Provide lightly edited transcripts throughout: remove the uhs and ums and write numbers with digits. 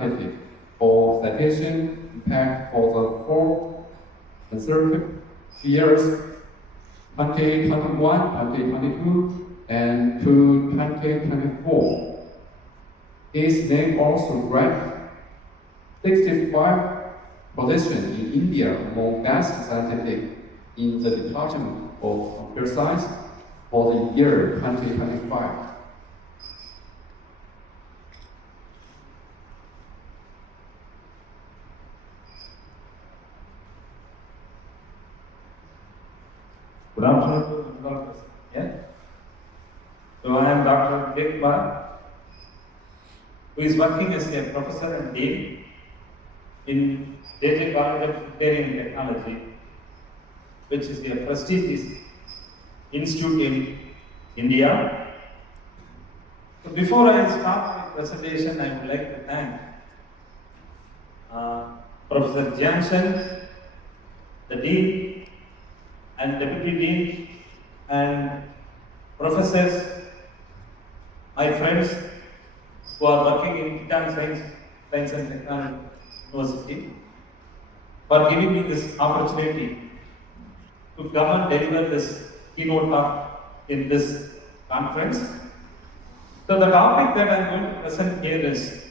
Sci-Tech for citation impact for the fourth consecutive years 2021, 2022, and 2024. His name also ranked 65 position in India among best scientific in the Department of Computer Science for the year 2025. Good afternoon, Dr. Yeah. So I am Dr. Vijayakumar, who is working as a professor and dean in Zhejiang College of Engineering and Technology, which is a prestigious institute in India. So before I start my presentation, I would like to thank Professor Zhejiang, the dean and deputy dean and professors, my friends who are working in Zhejiang Science and Technology University, for giving me this opportunity to come and deliver this keynote talk in this conference. So the topic that I am going to present here is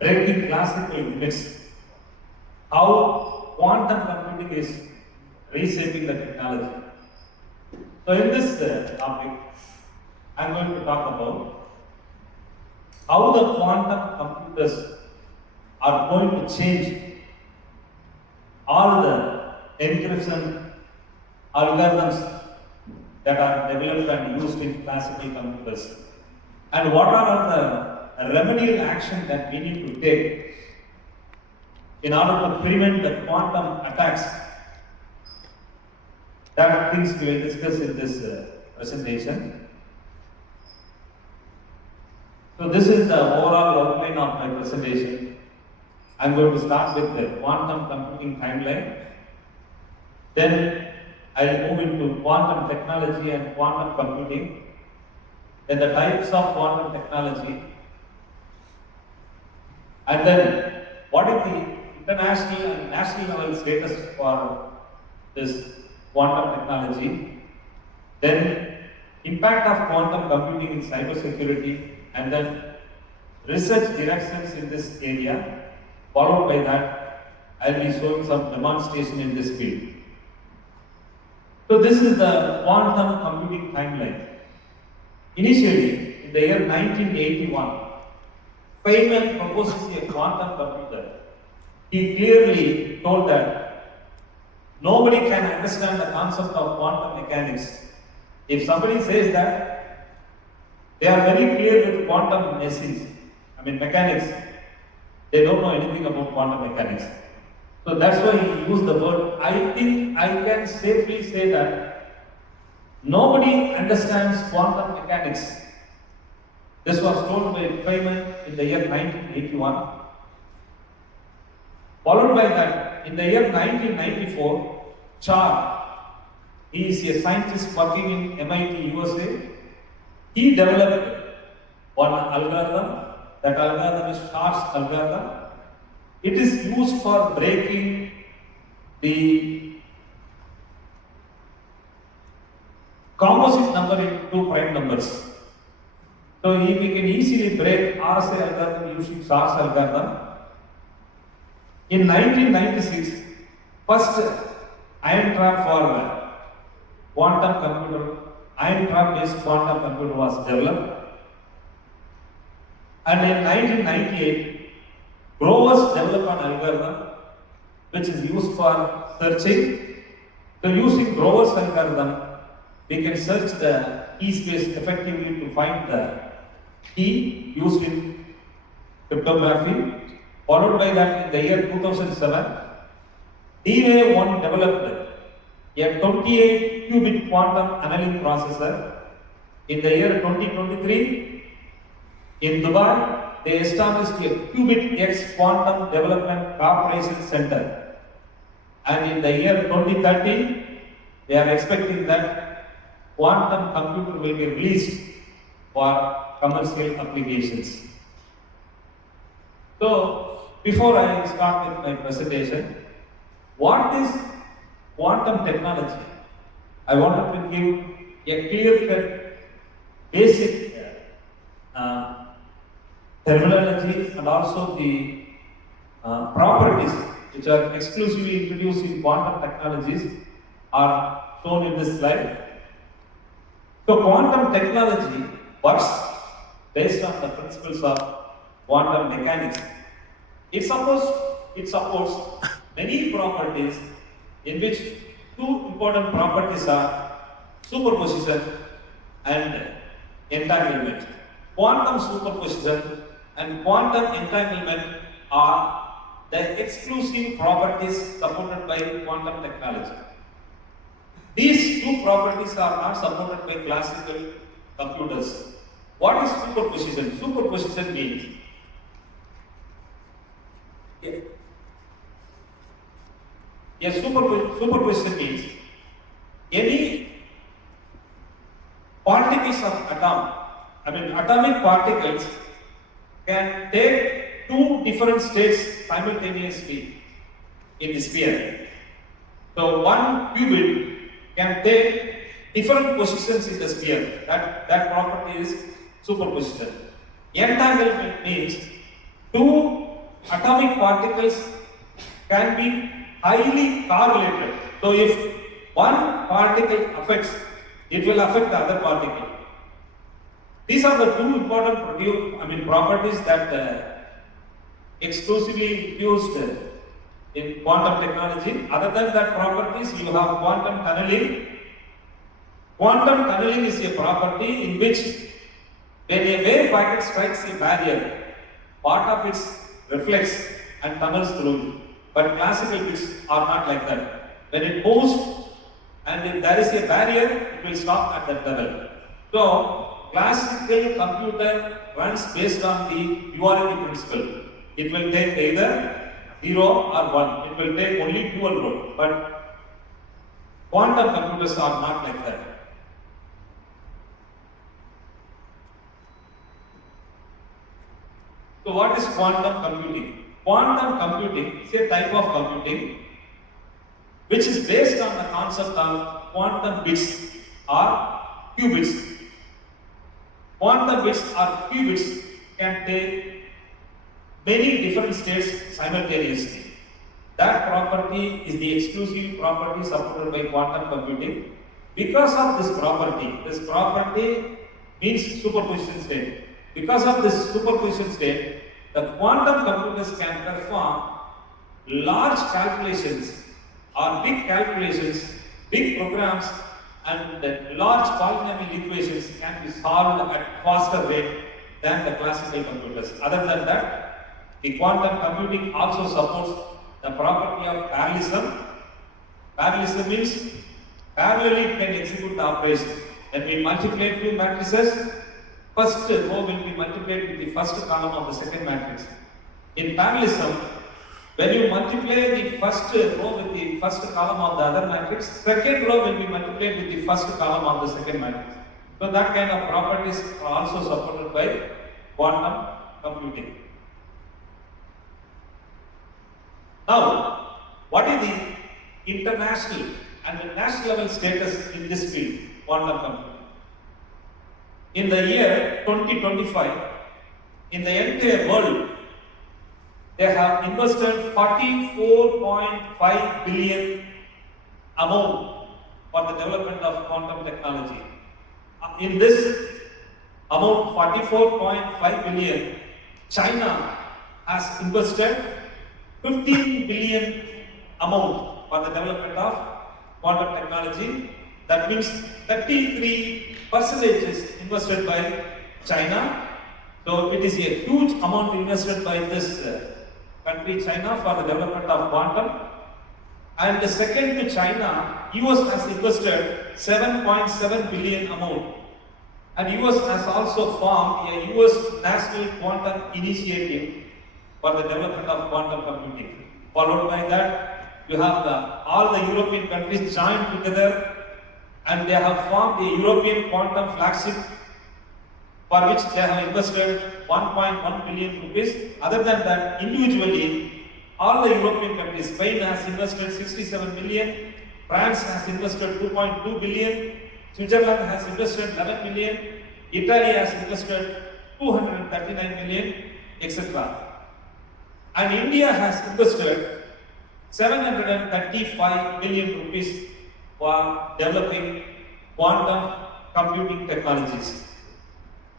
breaking classical limits, how quantum computing is reshaping the technology. So in this topic, I am going to talk about how the quantum computers are going to change all the encryption algorithms that are developed and used in classical computers, and what are the remedial action that we need to take in order to prevent the quantum attacks. That things we will discuss in this presentation. So this is the overall outline of my presentation. I am going to start with the quantum computing timeline. Then I will move into quantum technology and quantum computing. Then the types of quantum technology. And then what is the international and national level status for this quantum technology, then impact of quantum computing in cybersecurity, and then research directions in this area. Followed by that, I will be showing some demonstration in this field. So this is the quantum computing timeline. Initially, in the year 1981, Feynman proposes a quantum computer. He clearly told that nobody can understand the concept of quantum mechanics. If somebody says that, they are very clear with quantum mechanics. They don't know anything about quantum mechanics. So that's why he used the word. I think I can safely say that nobody understands quantum mechanics. This was told by Feynman in the year 1981. Followed by that, in the year 1994, Char, he is a scientist working in MIT, USA. He developed one algorithm. That algorithm is Char's algorithm. It is used for breaking the composite number into two prime numbers. So we can easily break RSA algorithm using Char's algorithm. In 1996, first iron trap for quantum computer, iron trap based quantum computer was developed. And in 1998, Grover's developed an algorithm which is used for searching. So using Grover's algorithm, we can search the key space effectively to find the key used in cryptography. Followed by that, in the year 2007, DA1 developed a 28 qubit quantum annealing processor. In the year 2023, in Dubai, they established a Qubit X Quantum Development Corporation Center. And in the year 2030, they are expecting that quantum computer will be released for commercial applications. So, before I start with my presentation, what is quantum technology? I wanted to give a clear-cut, basic terminology and also the properties which are exclusively introduced in quantum technologies are shown in this slide. So, quantum technology works based on the principles of quantum mechanics. It supports many properties in which two important properties are superposition and entanglement. Quantum superposition and quantum entanglement are the exclusive properties supported by quantum technology. These two properties are not supported by classical computers. What is superposition? Superposition means superposition means any particles of atomic particles can take two different states simultaneously in the sphere. So one qubit can take different positions in the sphere. That property is superposition. Entanglement means two atomic particles can be highly correlated. So if one particle affects, it will affect the other particle. These are the two important properties that exclusively used in quantum technology. Other than that properties, you have quantum tunneling. Quantum tunneling is a property in which when a wave packet strikes a barrier, part of it reflects and tunnels through. But classical bits are not like that. When it moves and if there is a barrier, it will stop at that level. So, classical computer runs based on the duality principle. It will take either 0 or 1. It will take only dual mode. But quantum computers are not like that. So what is quantum computing? Quantum computing is a type of computing which is based on the concept of quantum bits or qubits. Quantum bits or qubits can take many different states simultaneously. That property is the exclusive property supported by quantum computing. Because of this property means superposition state. Because of this superposition state, the quantum computers can perform large calculations or big calculations, big programs, and large polynomial equations can be solved at faster rate than the classical computers. Other than that, the quantum computing also supports the property of parallelism. Parallelism means parallelly it can execute the operation. When we multiply two matrices, first row will be multiplied with the first column of the second matrix. In parallelism, when you multiply the first row with the first column of the other matrix, second row will be multiplied with the first column of the second matrix. So that kind of properties are also supported by quantum computing. Now, what is the international and the national level status in this field, quantum computing? In the year 2025, in the entire world, they have invested 44.5 billion amount for the development of quantum technology. In this amount, 44.5 billion, China has invested 15 billion amount for the development of quantum technology. That means 33% is invested by China. So it is a huge amount invested by this country, China, for the development of quantum. And the second to China, US has invested 7.7 billion amount. And US has also formed a US National Quantum Initiative for the development of quantum computing. Followed by that, you have all the European countries joined together and they have formed the European Quantum Flagship for which they have invested 1.1 billion rupees. Other than that, individually, all the European countries, Spain has invested 67 million, France has invested 2.2 billion, Switzerland has invested 11 million, Italy has invested 239 million, etc. And India has invested 735 million rupees for developing quantum computing technologies.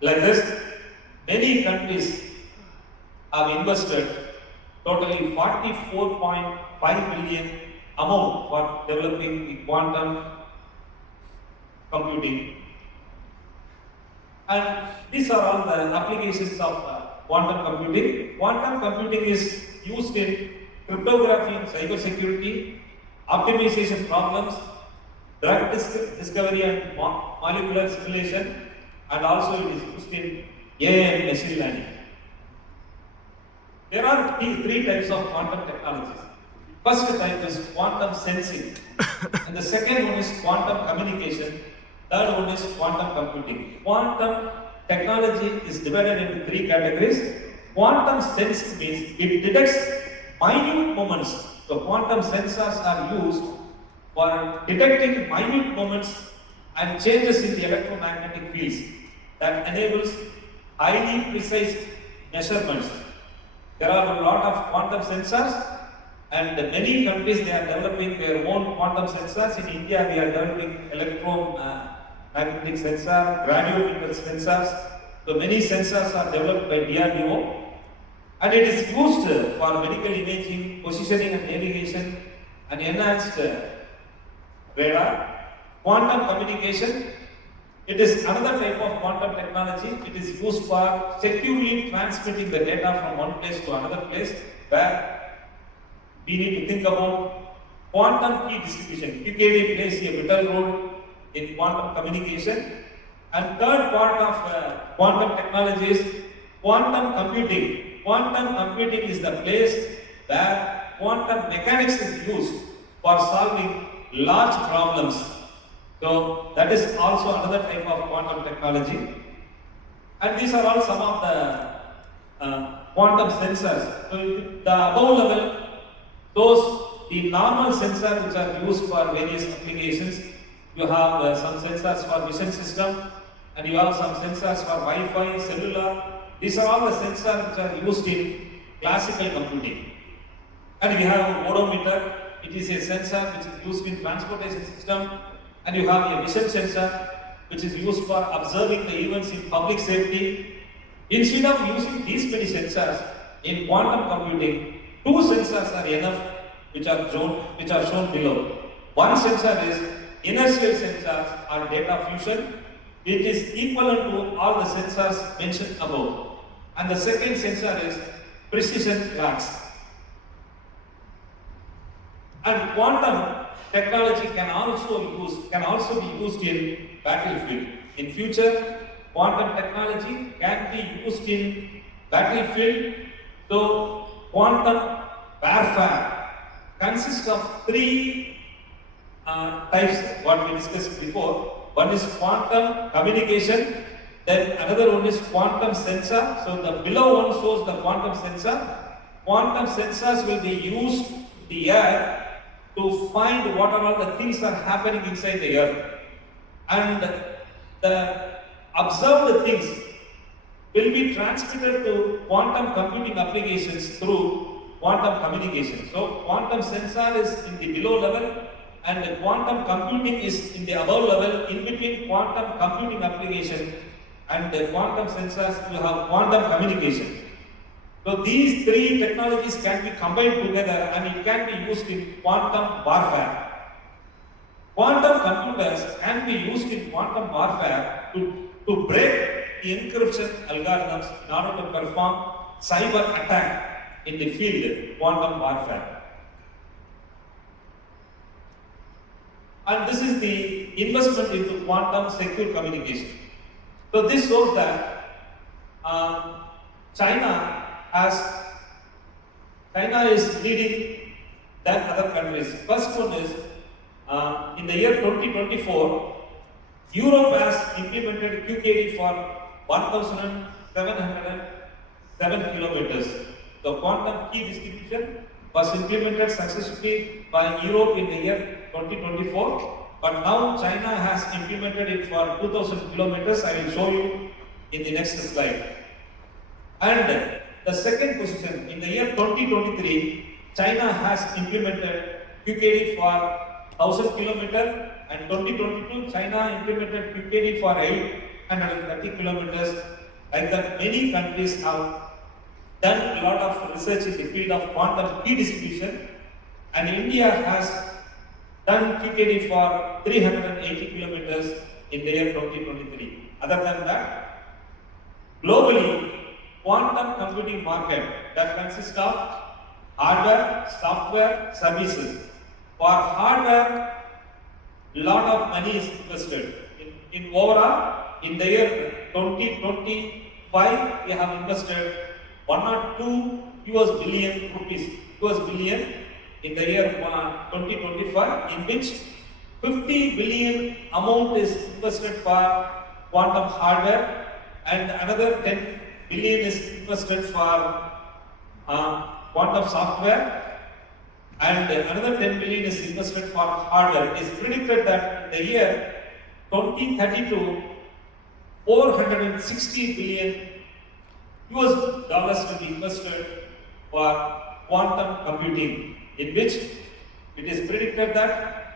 Like this, many countries have invested totally 44.5 billion amount for developing the quantum computing. And these are all the applications of quantum computing. Quantum computing is used in cryptography, cybersecurity, optimization problems, drug discovery and molecular simulation, and also it is used in AI and machine learning. There are three types of quantum technologies. First type is quantum sensing, and the second one is quantum communication, third one is quantum computing. Quantum technology is divided into three categories. Quantum sensing means it detects minute moments. So quantum sensors are used for detecting minute moments and changes in the electromagnetic fields that enables highly precise measurements. There are a lot of quantum sensors, and many countries they are developing their own quantum sensors. In India, we are developing electromagnetic sensor, radiometer sensors. So many sensors are developed by DRDO, and it is used for medical imaging, positioning and navigation, and enhanced radar. Quantum communication, it is another type of quantum technology. It is used for securely transmitting the data from one place to another place, where we need to think about quantum key distribution. QKD plays a vital role in quantum communication. And third part of quantum technology is quantum computing. Quantum computing is the place where quantum mechanics is used for solving large problems. So that is also another type of quantum technology. And these are all some of the quantum sensors. So the above level, the normal sensors which are used for various applications. You have some sensors for vision system, and you have some sensors for Wi-Fi, cellular. These are all the sensors which are used in classical computing. And we have a odometer. It is a sensor which is used in transportation system. And you have a vision sensor which is used for observing the events in public safety. Instead of using these many sensors in quantum computing, two sensors are enough which are shown below. One sensor is inertial sensors or data fusion. It is equivalent to all the sensors mentioned above. And the second sensor is precision clocks. And quantum technology can also be used in battlefield. In future, quantum technology can be used in battlefield. So quantum warfare consists of three types, what we discussed before. One is quantum communication, then another one is quantum sensor. So the below one shows the quantum sensor. Quantum sensors will be used in the air to find what are all the things that are happening inside the earth. And the observed things will be transmitted to quantum computing applications through quantum communication. So quantum sensor is in the below level, and the quantum computing is in the above level. In between quantum computing application and the quantum sensors, you have quantum communication. So these three technologies can be combined together, and it can be used in quantum warfare. Quantum computers can be used in quantum warfare to break the encryption algorithms in order to perform cyber attack in the field quantum warfare. And this is the investment into quantum secure communication. So this shows that China is leading than other countries. First one is in the year 2024, Europe has implemented QKD for 1,707 kilometers. The quantum key distribution was implemented successfully by Europe in the year 2024, but now China has implemented it for 2,000 kilometers. I will show you in the next slide. And the second position, in the year 2023, China has implemented QKD for 1,000 kilometers, and 2022 China implemented QKD for 830 kilometers. Like that, many countries have done a lot of research in the field of quantum key distribution, and India has done QKD for 380 kilometers in the year 2023. Other than that, globally, quantum computing market that consists of hardware, software, services. For hardware, lot of money is invested. In overall, in the year 2025, we have invested 1 or 2 US billion rupees, US billion in the year 2025, in which 50 billion amount is invested for quantum hardware, and another 10 billion is invested for quantum software, and another 10 billion is invested for hardware. It is predicted that in the year 2032, 460 billion US dollars will be invested for quantum computing, in which it is predicted that